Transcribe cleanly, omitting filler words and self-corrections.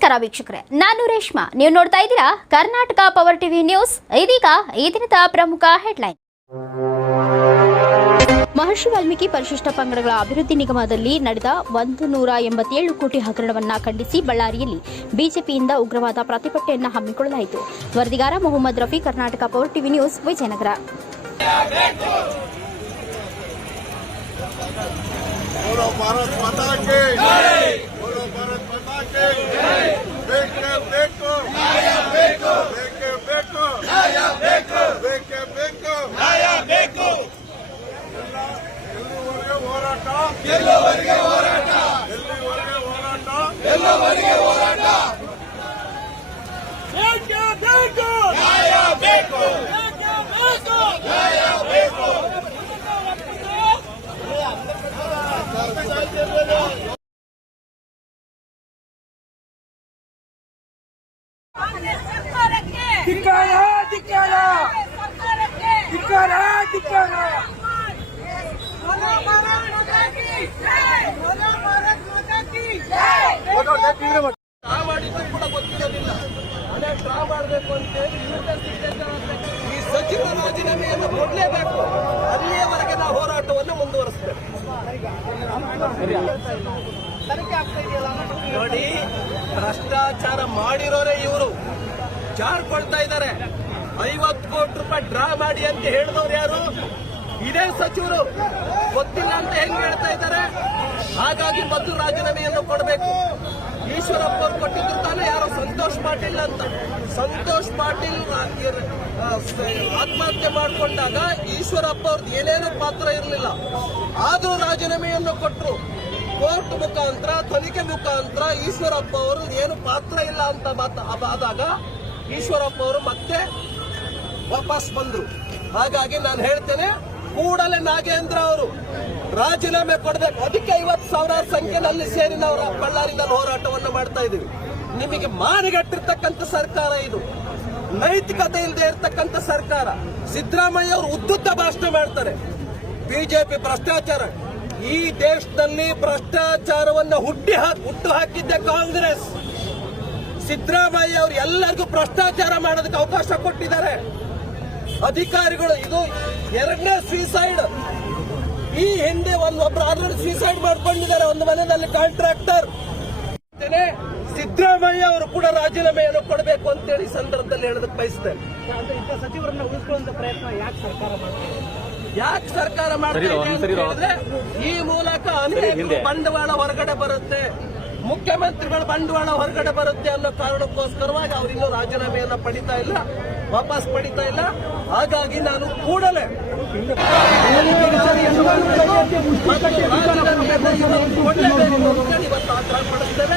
ನಮಸ್ಕಾರ ವೀಕ್ಷಕರೇ, ನಾನು ರೇಷ್ಮಾ. ನೀವು ನೋಡ್ತಾ ಇದ್ದೀರಾ ಕರ್ನಾಟಕ ಪವರ್ ಟಿವಿ ನ್ಯೂಸ್. ಇದೀಗ ಈ ದಿನದ ಪ್ರಮುಖ ಹೆಡ್ಲೈನ್. ಮಹರ್ಷಿ ವಾಲ್ಮೀಕಿ ಪರಿಶಿಷ್ಟ ಪಂಗಡಗಳ ಅಭಿವೃದ್ಧಿ ನಿಗಮದಲ್ಲಿ ನಡೆದ 187 ಕೋಟಿ ಹಗರಣವನ್ನು ಖಂಡಿಸಿ ಬಳ್ಳಾರಿಯಲ್ಲಿ ಬಿಜೆಪಿಯಿಂದ ಉಗ್ರವಾದ ಪ್ರತಿಭಟನೆಯನ್ನು ಹಮ್ಮಿಕೊಳ್ಳಲಾಯಿತು. ವರದಿಗಾರ Mohammed Rafi, Karnataka power TV news, Vijayanagara. Bharat माता के जय, बोलो भारत माता के जय। बेके बेको नाया बेको, बेके बेको नाया बेको, बेके बेको नाया बेको. ಎಲ್ಲವರೆಗೆ ಹೋರಾಟ, ಎಲ್ಲವರೆಗೆ ಹೋರಾಟ, ಎಲ್ಲವರೆಗೆ ಹೋರಾಟ, ಎಲ್ಲವರೆಗೆ ಹೋರಾಟ. ಬೇಕೆ ಬೇಕು ನ್ಯಾಯ ಬೇಕು, ಬೇಕೆ ಬೇಕು ನ್ಯಾಯ ಬೇಕು. ಧಿಕ್ಕಾರ ಧಿಕ್ಕಾರ ಧಿಕ್ಕಾರ ಧಿಕ್ಕಾರ. ಡ್ರಾ ಮಾಡಿದ್ದು ಕೂಡ ಗೊತ್ತಿರೋದಿಲ್ಲ. ಅದೇ ಡ್ರಾ ಮಾಡಬೇಕು ಅಂತೇಳಿ ಈ ಸಚಿವ ರಾಜೀನಾಮೆಯನ್ನು ಕೊಡಲೇಬೇಕು. ಅಲ್ಲಿಯವರೆಗೆ ನಾವು ಹೋರಾಟವನ್ನು ಮುಂದುವರಿಸಬೇಕು. ನೋಡಿ, ಭ್ರಷ್ಟಾಚಾರ ಮಾಡಿರೋರೇ ಇವರು ಜಾರ್ಕೊಳ್ತಾ ಇದ್ದಾರೆ. 50 ಕೋಟಿ ರೂಪಾಯಿ ಡ್ರಾ ಮಾಡಿ ಅಂತ ಹೇಳಿದವರು ಯಾರು? ಇದೇ ಸಚಿವರು. ಗೊತ್ತಿಲ್ಲ ಅಂತ ಹೆಂಗ್ ಹೇಳ್ತಾ ಇದ್ದಾರೆ? ಹಾಗಾಗಿ ಮೊದಲು ರಾಜೀನಾಮೆಯನ್ನು ಕೊಡಬೇಕು. ಈಶ್ವರಪ್ಪ ಅವರು ಕೊಟ್ಟಿದ್ರು ತಾನೇ, ಯಾರೋ ಸಂತೋಷ್ ಪಾಟೀಲ್ ಅಂತ. ಸಂತೋಷ್ ಪಾಟೀಲ್ ಆತ್ಮಹತ್ಯೆ ಮಾಡಿಕೊಂಡಾಗ ಈಶ್ವರಪ್ಪ ಅವ್ರದ್ದು ಏನೇನು ಪಾತ್ರ ಇರಲಿಲ್ಲ. ಆದರೂ ರಾಜೀನಾಮೆಯನ್ನು ಕೊಟ್ಟರು. ಕೋರ್ಟ್ ಮುಖಾಂತರ, ತನಿಖೆ ಮುಖಾಂತರ ಈಶ್ವರಪ್ಪ ಅವರು ಏನು ಪಾತ್ರ ಇಲ್ಲ ಅಂತ ಆದಾಗ ಈಶ್ವರಪ್ಪ ಅವರು ಮತ್ತೆ ವಾಪಸ್ ಬಂದ್ರು. ಹಾಗಾಗಿ ನಾನು ಹೇಳ್ತೇನೆ, ಕೂಡಲೇ ನಾಗೇಂದ್ರ ಅವರು ರಾಜೀನಾಮೆ ಕೊಡಬೇಕು. ಅದಕ್ಕೆ 50,000 ಸಂಖ್ಯೆಯಲ್ಲಿ ಸೇರಿ ನಾವು ಬಳ್ಳಾರಿನಲ್ಲಿ ಹೋರಾಟವನ್ನು ಮಾಡ್ತಾ ಇದ್ದೀವಿ. ನಿಮಗೆ ಮಾನಗೆಟ್ಟಿರ್ತಕ್ಕಂಥ ಸರ್ಕಾರ ಇದು, ನೈತಿಕತೆ ಇಲ್ಲದೆ ಇರತಕ್ಕಂಥ ಸರ್ಕಾರ. ಸಿದ್ದರಾಮಯ್ಯ ಅವರು ಉದ್ದುದ್ದ ಭಾಷಣ ಮಾಡ್ತಾರೆ. ಬಿಜೆಪಿ ಭ್ರಷ್ಟಾಚಾರ, ಈ ದೇಶದಲ್ಲಿ ಭ್ರಷ್ಟಾಚಾರವನ್ನು ಹುಟ್ಟು ಹಾಕಿದ್ದೆ ಕಾಂಗ್ರೆಸ್. ಸಿದ್ದರಾಮಯ್ಯ ಅವರು ಎಲ್ಲರಿಗೂ ಭ್ರಷ್ಟಾಚಾರ ಮಾಡೋದಕ್ಕೆ ಅವಕಾಶ ಕೊಟ್ಟಿದ್ದಾರೆ ಅಧಿಕಾರಿಗಳು. ಇದು 2ನೇ ಸೂಸೈಡ್. ಈ ಹಿಂದೆ ಒಬ್ಬರು ಆಲ್ರೆಡಿ ಸೂಸೈಡ್ ಮಾಡ್ಕೊಂಡಿದ್ದಾರೆ ಒಂದು ಮನೆಯಲ್ಲಿ, ಕಾಂಟ್ರಾಕ್ಟರ್. ಸಿದ್ದರಾಮಯ್ಯ ಅವರು ಕೂಡ ರಾಜೀನಾಮೆಯನ್ನು ಕೊಡಬೇಕು ಅಂತೇಳಿ ಈ ಸಂದರ್ಭದಲ್ಲಿ ಹೇಳೋದಕ್ಕೆ ಬಯಸ್ತೇನೆ. ಸಚಿವರನ್ನ ಉಳಿಸಿಕೊಳ್ಳುವಂತ ಪ್ರಯತ್ನ ಯಾಕೆ ಸರ್ಕಾರ ಮಾಡ್ತಾ ಇದೆ ಅಂತ ಹೇಳಿದ್ರೆ, ಈ ಮೂಲಕ ಅನೇಕ ಬಂಡವಾಳ ಹೊರಗಡೆ ಬರುತ್ತೆ, ಮುಖ್ಯಮಂತ್ರಿಗಳ ಬಂಡವಾಳ ಹೊರಗಡೆ ಬರುತ್ತೆ ಅನ್ನೋ ಕಾರಣಕ್ಕೋಸ್ಕರವಾಗಿ ಅವರಿನ್ನೂ ರಾಜೀನಾಮೆಯನ್ನ ಪಡಿತಾ ಇಲ್ಲ, ವಾಪಸ್ ಪಡಿತಾ ಇಲ್ಲ. ಹಾಗಾಗಿ ನಾನು ಕೂಡಲೇ ಇವತ್ತು ಆಗ್ರಹ ಪಡಿಸ್ತೇನೆ.